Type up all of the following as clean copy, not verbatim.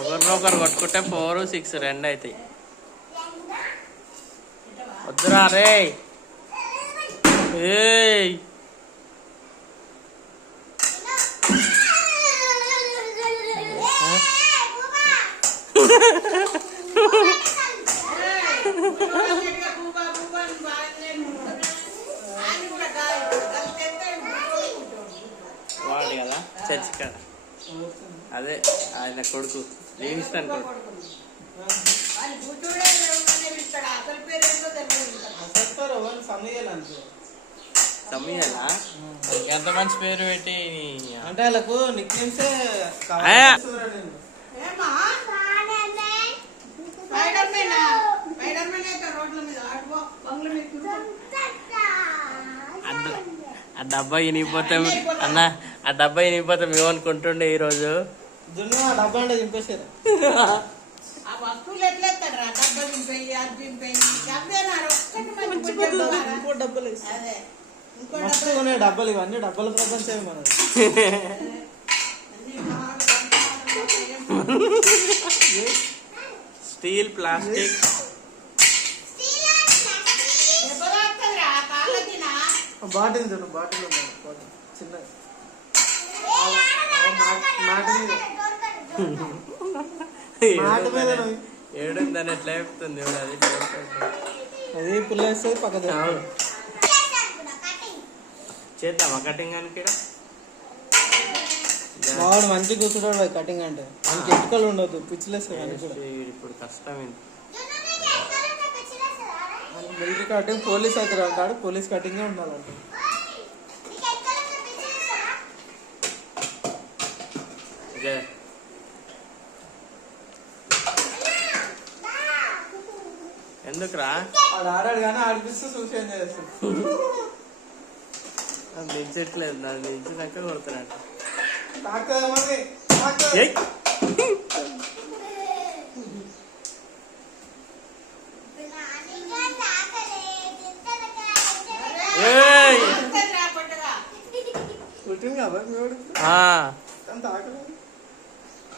ఒకరినొకరు కొట్టుకుంటే 4, 6 2 అవుతాయి. వద్దురా రే. ఏయ్ వాడు కదా చర్చి కాడ అదే ఆయన కొడుకు లివింగ్స్టన్ కొడుకు. సమీయలా ఎంత మంచి పేరు పెట్టి అంటే వాళ్ళకు నిక్ నేమ్స్ ఆ డబ్బా ఇనిగిపోతే అన్న, ఆ డబ్బా ఇనిగిపోతే మేము అనుకుంటుండే ఈరోజు. డబ్బా అంటే దింపేసారు. డబ్బులు ఇవన్నీ డబ్బుల ప్రపంచమే మనది. స్టీల్, ప్లాస్టిక్, బాటిల్ బాటిల్ చిన్న మాట మీద ఏడుందని ఎట్లా చెప్తుంది అది పుల్లేస్తుంది పక్కన చేద్దామా కటింగ్ అని. వాడు మంచి కూర్చుంటాడు కటింగ్ అంటే, మనకి ఎట్టుకలు ఉండదు, పిచ్చిలేస్తుంది. ఇప్పుడు కష్టమైంది మిలిటరీ కటింగ్. పోలీస్ అవుతారు అంటాడు, పోలీస్ కటింగే ఉండాలంట. ఎందుకురా వాడు ఆడాడు కానీ ఆడిపిస్తూ సూసైడ్ చేస్తాడు. దించట్లేదు, నాకు దించినాక కొడుతున్నాడు.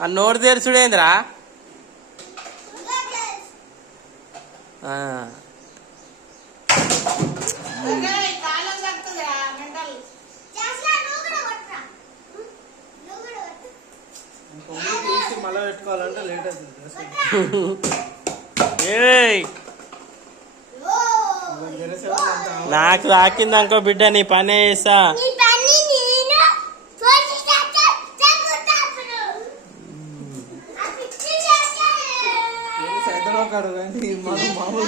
ఆ నోరు తెరుచుడేంద్రా. మళ్ళీ పెట్టుకోవాలంటే లేట్ అవుతుంది. నాకు తాకింది అనుకో బిడ్డ, నీ పనే చేస్తా. మామూలు